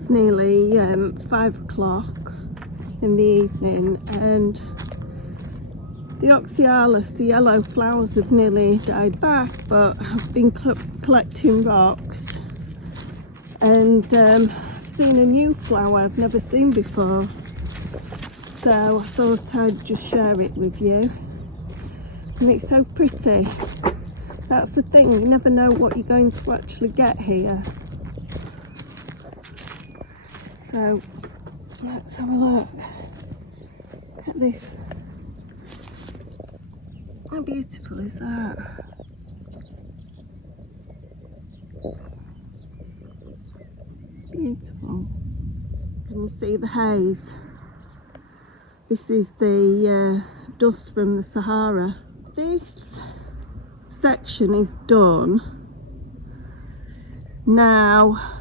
It's nearly 5 o'clock in the evening, and the oxyalis, the yellow flowers, have nearly died back, but I've been collecting rocks, and I've seen a new flower I've never seen before, so I thought I'd just share it with you. And it's so pretty. That's the thing, you never know what you're going to actually get here. So let's have a look. Look at this. How beautiful is that? It's beautiful. Can you see the haze? This is the dust from the Sahara. This section is done. Now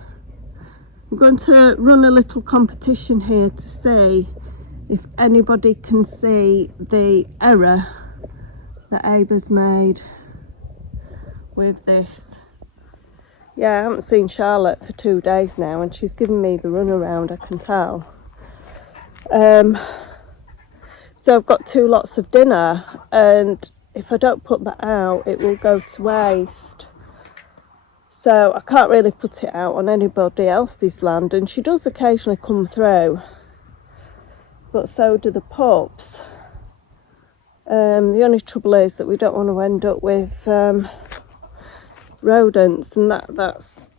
I'm going to run a little competition here to see if anybody can see the error that Abe has made with this. Yeah, I haven't seen Charlotte for 2 days now, and she's given me the runaround, I can tell. So I've got 2 lots of dinner, and if I don't put that out, it will go to waste. So I can't really put it out on anybody else's land, and she does occasionally come through, but so do the pups. The only trouble is that we don't want to end up with rodents, and that's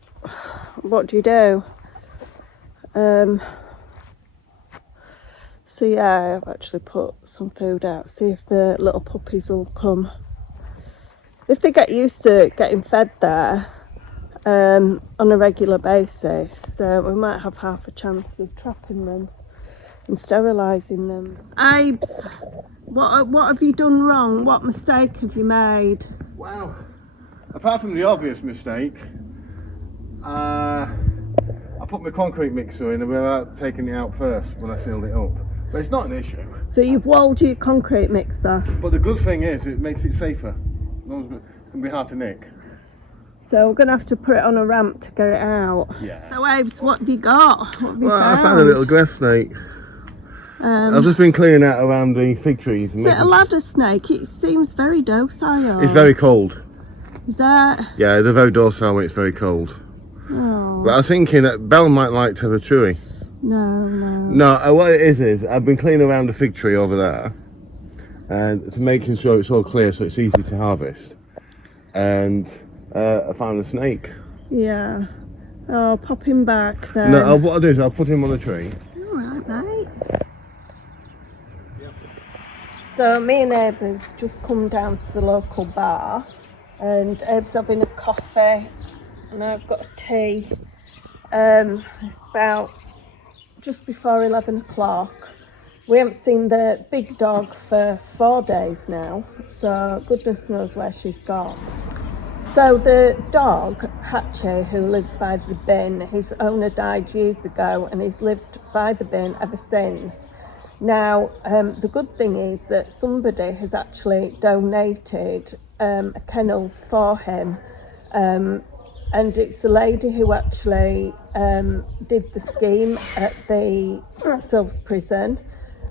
what do you do? So yeah, I've actually put some food out, see if the little puppies will come. If they get used to getting fed there on a regular basis, we might have half a chance of trapping them and sterilising them. Ibes, what have you done wrong? What mistake have you made? Well, apart from the obvious mistake, I put my concrete mixer in without taking it out first when I sealed it up. But it's not an issue. So you've walled your concrete mixer? But the good thing is it makes it safer. It can be hard to nick. So we're going to have to put it on a ramp to get it out. Yeah. So Abe's, what have you got? What have you found? I found a little grass snake. I've just been clearing out around the fig trees. Is it a ladder snake? It seems very docile. It's very cold. Is that? Yeah, they're very docile when it's very cold. Oh. But I was thinking that Belle might like to have a chewy. No, what it is I've been cleaning around the fig tree over there, and it's making sure it's all clear so it's easy to harvest. And I found a snake. Yeah. Oh, pop him back then. No, what I'll do is I'll put him on a tree. Alright, mate. So me and Abe have just come down to the local bar, and Abe's having a coffee and I've got a tea. It's about just before 11 o'clock. We haven't seen the big dog for 4 days now, so goodness knows where she's gone. So the dog, Hatchie, who lives by the bin, his owner died years ago and he's lived by the bin ever since. Now, the good thing is that somebody has actually donated a kennel for him, and it's a lady who actually did the scheme at the Self prison,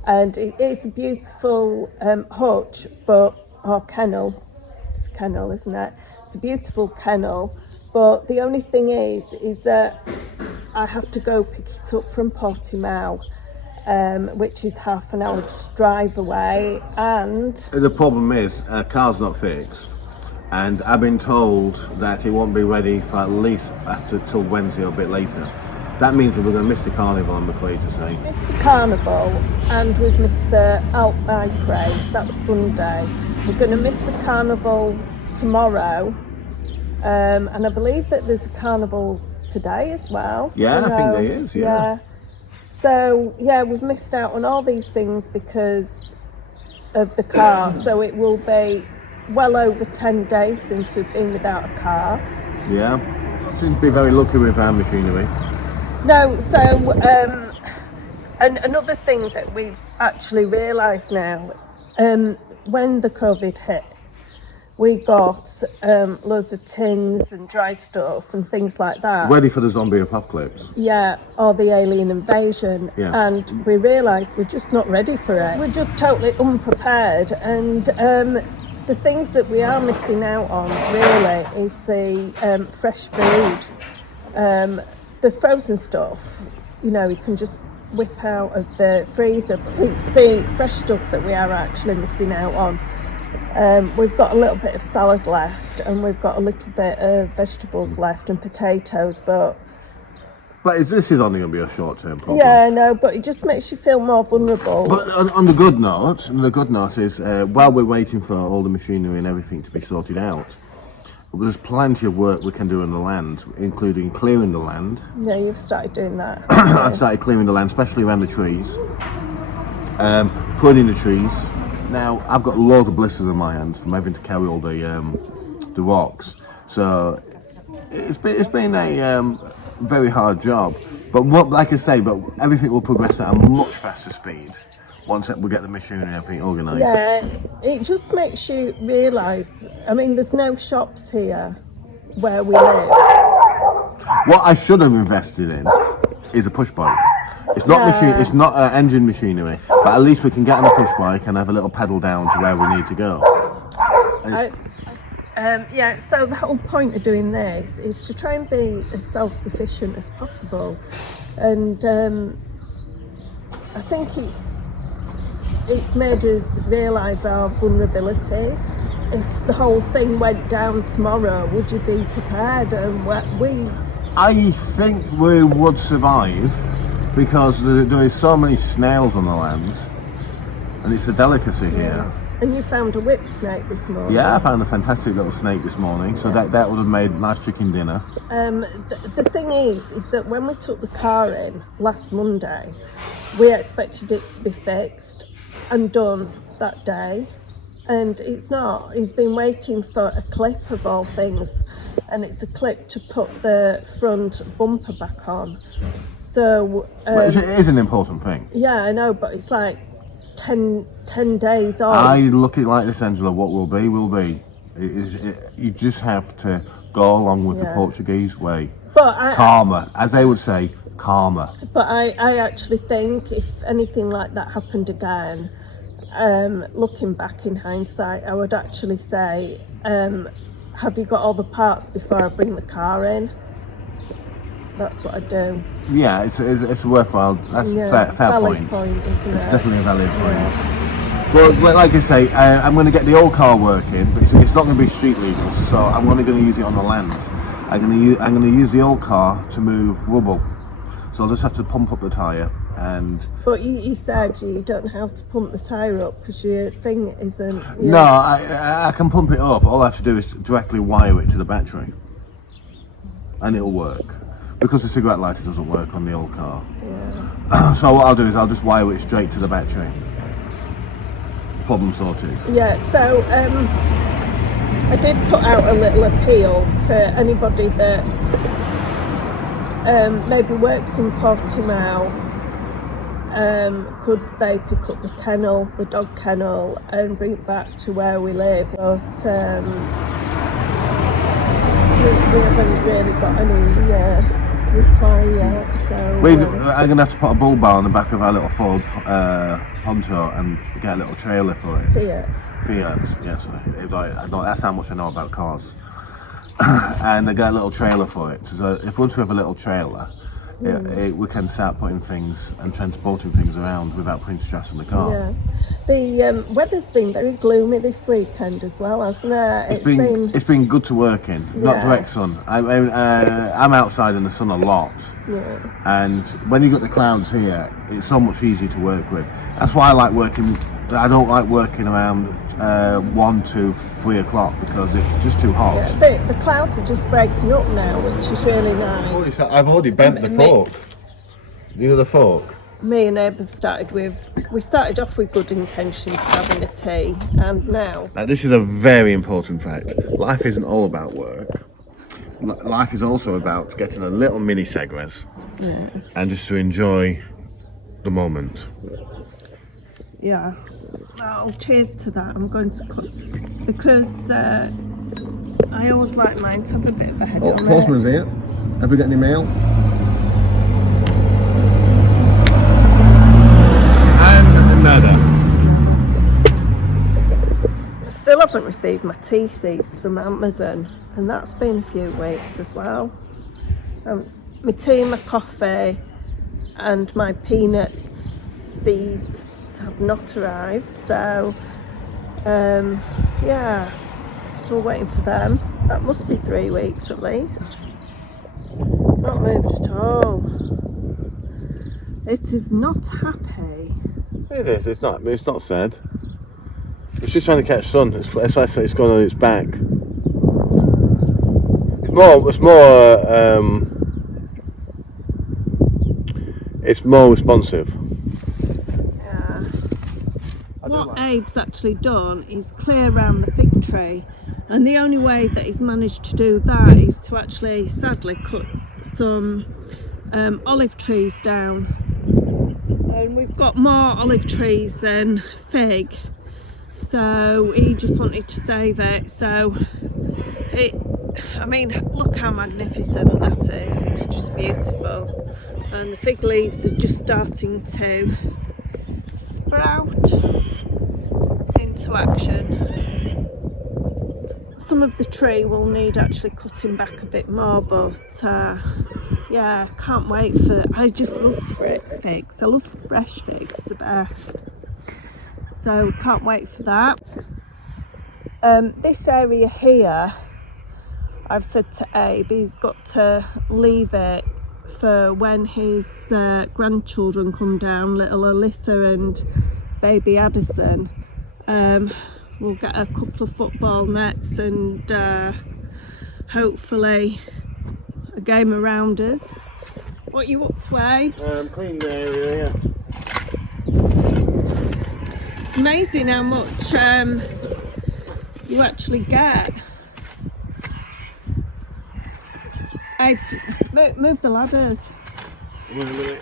and it's a beautiful hutch, or kennel. It's a kennel, isn't it? It's a beautiful kennel, but the only thing is that I have to go pick it up from Portimao, which is half an hour drive away, and the problem is car's not fixed, and I've been told that it won't be ready for at least till Wednesday or a bit later. That means that we're going to miss the carnival, I'm afraid to say. Missed the carnival, and we've missed the Algarve. That was Sunday. We're going to miss the carnival tomorrow, and I believe that there's a carnival today as well. Yeah, I think there is, yeah. So yeah, we've missed out on all these things because of the car, so it will be well over 10 days since we've been without a car. Yeah, seem to be very lucky with our machinery. No, so and another thing that we've actually realised now, when the COVID hit, we got loads of tins and dried stuff and things like that. Ready for the zombie apocalypse. Yeah, or the alien invasion. Yes. And we realised we're just not ready for it. We're just totally unprepared. And the things that we are missing out on, really, is the fresh food. The frozen stuff, you know, you can just whip out of the freezer. It's the fresh stuff that we are actually missing out on. We've got a little bit of salad left, and we've got a little bit of vegetables left and potatoes, but this is only going to be a short-term problem. yeah, I know, but it just makes you feel more vulnerable. But on the good note, is while we're waiting for all the machinery and everything to be sorted out, there's plenty of work we can do on the land, including clearing the land. Yeah, you've started doing that. I've started clearing the land, especially around the trees, pruning the trees. Now, I've got loads of blisters on my hands from having to carry all the rocks, so it's been a very hard job. But like I say, but everything will progress at a much faster speed once we get the machinery and everything organised. Yeah, it just makes you realise. I mean, there's no shops here where we live. What I should have invested in is a push bike. It's not it's not engine machinery, but at least we can get on a push bike and have a little pedal down to where we need to go. Yeah, so the whole point of doing this is to try and be as self-sufficient as possible, and I think it's made us realise our vulnerabilities. If the whole thing went down tomorrow, would you be prepared? And I think we would survive, because there is so many snails on the land, and it's a delicacy here. And you found a whip snake this morning. Yeah, I found a fantastic little snake this morning, so that would have made nice chicken dinner. The thing is that when we took the car in last Monday, we expected it to be fixed and done that day, and it's not. He's been waiting for a clip of all things, and it's a clip to put the front bumper back on. So it is an important thing. Yeah, I know, but it's like 10 days on. I look at it like this, Angela. What will be, will be. You just have to go along with the Portuguese way. But karma, as they would say, karma. But I actually think if anything like that happened again, looking back in hindsight, I would actually say, have you got all the parts before I bring the car in? That's what I do. Yeah, it's worthwhile. That's a fair valid point. Isn't it's it? Definitely a valid point. Well, like I say, I'm going to get the old car working, but it's not going to be street legal, so I'm only going to use it on the land. I'm going to use the old car to move rubble, so I'll just have to pump up the tyre. But you said you don't have to pump the tyre up because your thing isn't. No, I can pump it up. All I have to do is directly wire it to the battery, and it'll work. Because the cigarette lighter doesn't work on the old car. Yeah. So what I'll do is I'll just wire it straight to the battery. Problem sorted. Yeah, so I did put out a little appeal to anybody that maybe works in Portimao. Could they pick up the kennel, the dog kennel, and bring it back to where we live? But we haven't really got any reply yet, so I'm going to have to put a bull bar on the back of our little Ford Punto and get a little trailer for it. Fiat, yes. That's how much I know about cars. And I get a little trailer for it. So if once we have a little trailer, we can start putting things and transporting things around without putting stress on the car. Yeah. The weather's been very gloomy this weekend as well, hasn't it? It's been good to work in, not direct sun. I'm outside in the sun a lot, and when you got the clouds here, it's so much easier to work with. That's why I like working. I don't like working around 1 to 3 o'clock because it's just too hot. Yeah, the clouds are just breaking up now, which is really nice. I've already bent the fork. You know the fork? Me and Abe we started off with good intentions, having a tea, and now this is a very important fact. Life isn't all about work. Life is also about getting a little mini segres and just to enjoy the moment. Yeah. Well, cheers to that. I'm going to cook because I always like mine to have a bit of a head on it. Postman's here. Have we got any mail? And nada. I still haven't received my tea seeds from Amazon, and that's been a few weeks as well. My tea, my coffee, and my peanut seeds have not arrived, so yeah, still waiting for them. That must be 3 weeks at least. It's not moved at all. It is not happy. It is, it's not sad. It's just trying to catch sun. It's like it's gone on its back. It's more responsive. Yeah. What Abe's actually done is clear around the fig tree, and the only way that he's managed to do that is to actually sadly cut some olive trees down. And we've got more olive trees than fig, so he just wanted to save it. So I mean, look how magnificent that is. It's just beautiful, and the fig leaves are just starting to sprout into action. Some of the tree will need actually cutting back a bit more, but yeah, can't wait for. I just love figs. I love fresh figs the best, so can't wait for that. This area here, I've said to Abe he's got to leave it for when his grandchildren come down, little Alyssa and baby Addison. We'll get a couple of football nets and hopefully a game around us. What are you up to, Abe? Clean the area, yeah. It's amazing how much you actually get. Abe, move the ladders. Wait a minute.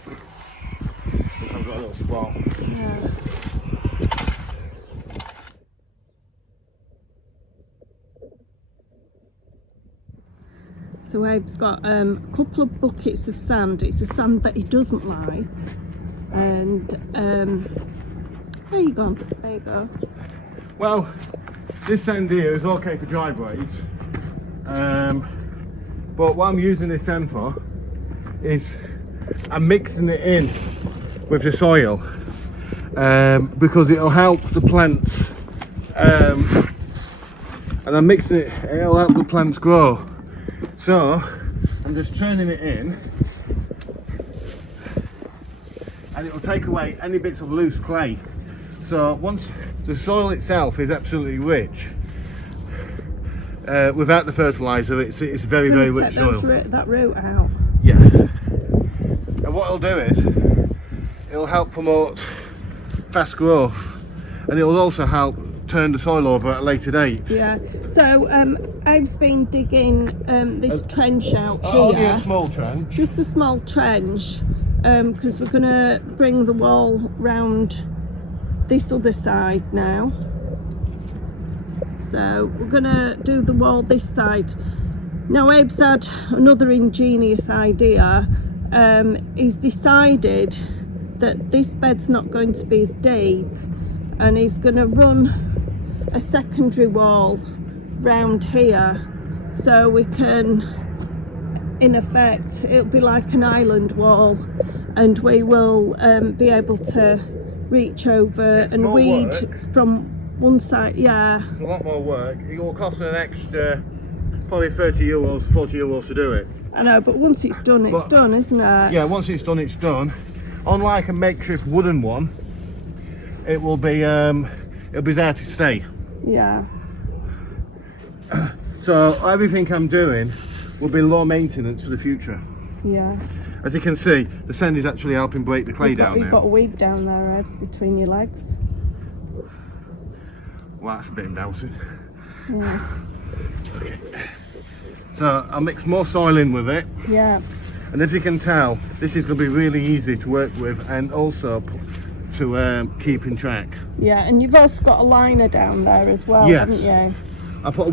I've got a little spot. Yeah. So Abe's got a couple of buckets of sand. It's a sand that he doesn't like, and there you go. There you go. Well, this sand here is okay for driveways, but what I'm using this sand for is I'm mixing it in with the soil because it'll help the plants, and I'm mixing it, it'll help the plants grow. So I'm just churning it in, and it will take away any bits of loose clay. So once the soil itself is absolutely rich, without the fertiliser, it's very rich soil. That root out. Yeah. And what it'll do is it'll help promote fast growth, and it'll also help turn the soil over at a later date. Yeah. So Abe's been digging this trench out here. Only a small trench. Just a small trench, because we're gonna bring the wall round this other side now. So we're gonna do the wall this side. Now Abe's had another ingenious idea. He's decided that this bed's not going to be as deep, and he's gonna run a secondary wall round here, so we can, in effect, it'll be like an island wall, and we will be able to reach over and weed from one side. Yeah, it's a lot more work. It will cost an extra probably 30 euros, 40 euros to do it. I know, but once it's done, it's done, isn't it? Yeah, once it's done, it's done. Unlike a makeshift wooden one, it will be it'll be there to stay. Yeah. So everything I'm doing will be low maintenance for the future. Yeah. As you can see, the sand is actually helping break the clay down now. You've got a weed down there, Ebs, between your legs. Well, that's a bit embarrassing. Yeah. Okay. So I'll mix more soil in with it. Yeah. And as you can tell, this is going to be really easy to work with, and also to keep in track. Yeah, and you've also got a liner down there as well, Yes. haven't you? I put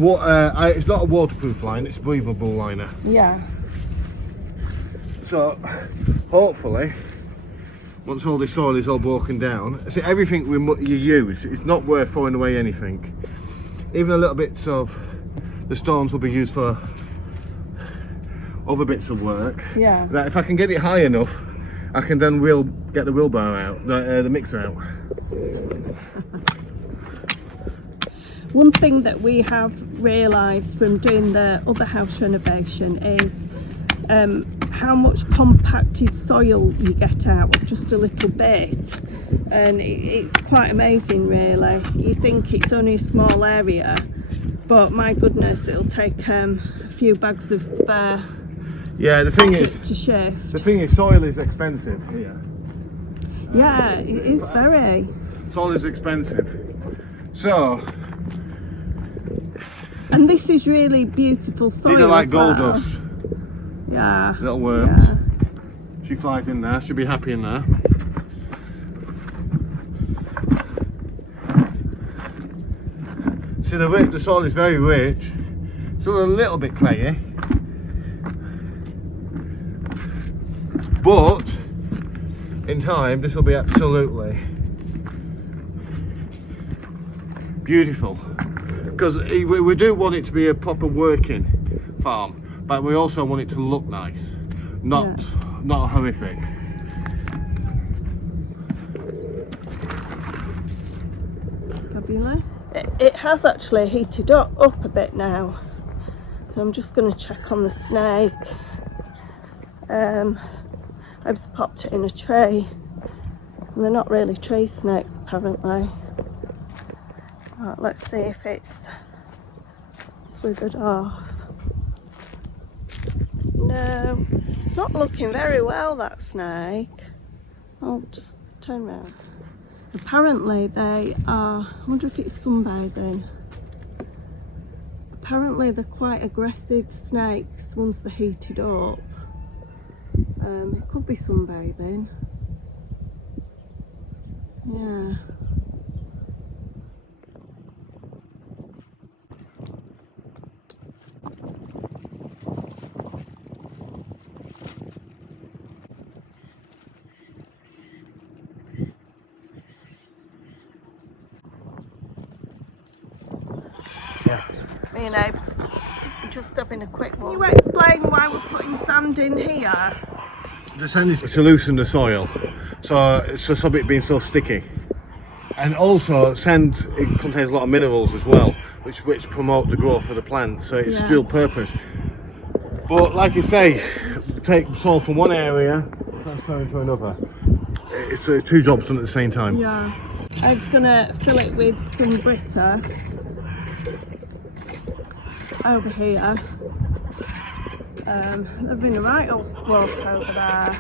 it's not a waterproof line, it's a breathable liner. Yeah. So hopefully, once all this soil is all broken down, see, everything you use, it's not worth throwing away anything. Even a little bits of the stones will be used for other bits of work. Yeah. That if I can get it high enough, I can then get the wheelbarrow out, the mixer out. One thing that we have realised from doing the other house renovation is how much compacted soil you get out of just a little bit, and it's quite amazing really. You think it's only a small area, but my goodness, it'll take a few bags of yeah, the thing is to shift. The thing is, soil is expensive here. Yeah, it is very. Soil is expensive. So. And this is really beautiful soil. These are like as gold well. dust. Yeah. Little worms. Yeah. She flies in there. She'll be happy in there. See, the soil is very rich. Still a little bit clayey. But in time, this will be absolutely beautiful. Because we do want it to be a proper working farm, but we also want it to look nice, not horrific. Fabulous. It has actually heated up a bit now, so I'm just going to check on the snake. I've just popped it in a tray, and they're not really tree snakes apparently. Right, let's see if it's slithered off. No, it's not looking very well, that snake. I'll just turn around. Apparently they are, I wonder if it's sunbathing. Apparently they're quite aggressive snakes once they're heated up. It could be sunbathing. Yeah. Me and Abe's just having a quick walk. Can you explain why we're putting sand in here? The sand is to loosen the soil, so stop it being so sticky. And also, sand, it contains a lot of minerals as well, which promote the growth of the plant, so it's dual purpose. But like you say, take soil from one area, transfer it to another. It's two jobs done at the same time. Yeah. I'm just going to fill it with some Brita over here. There's been a right old squat over there.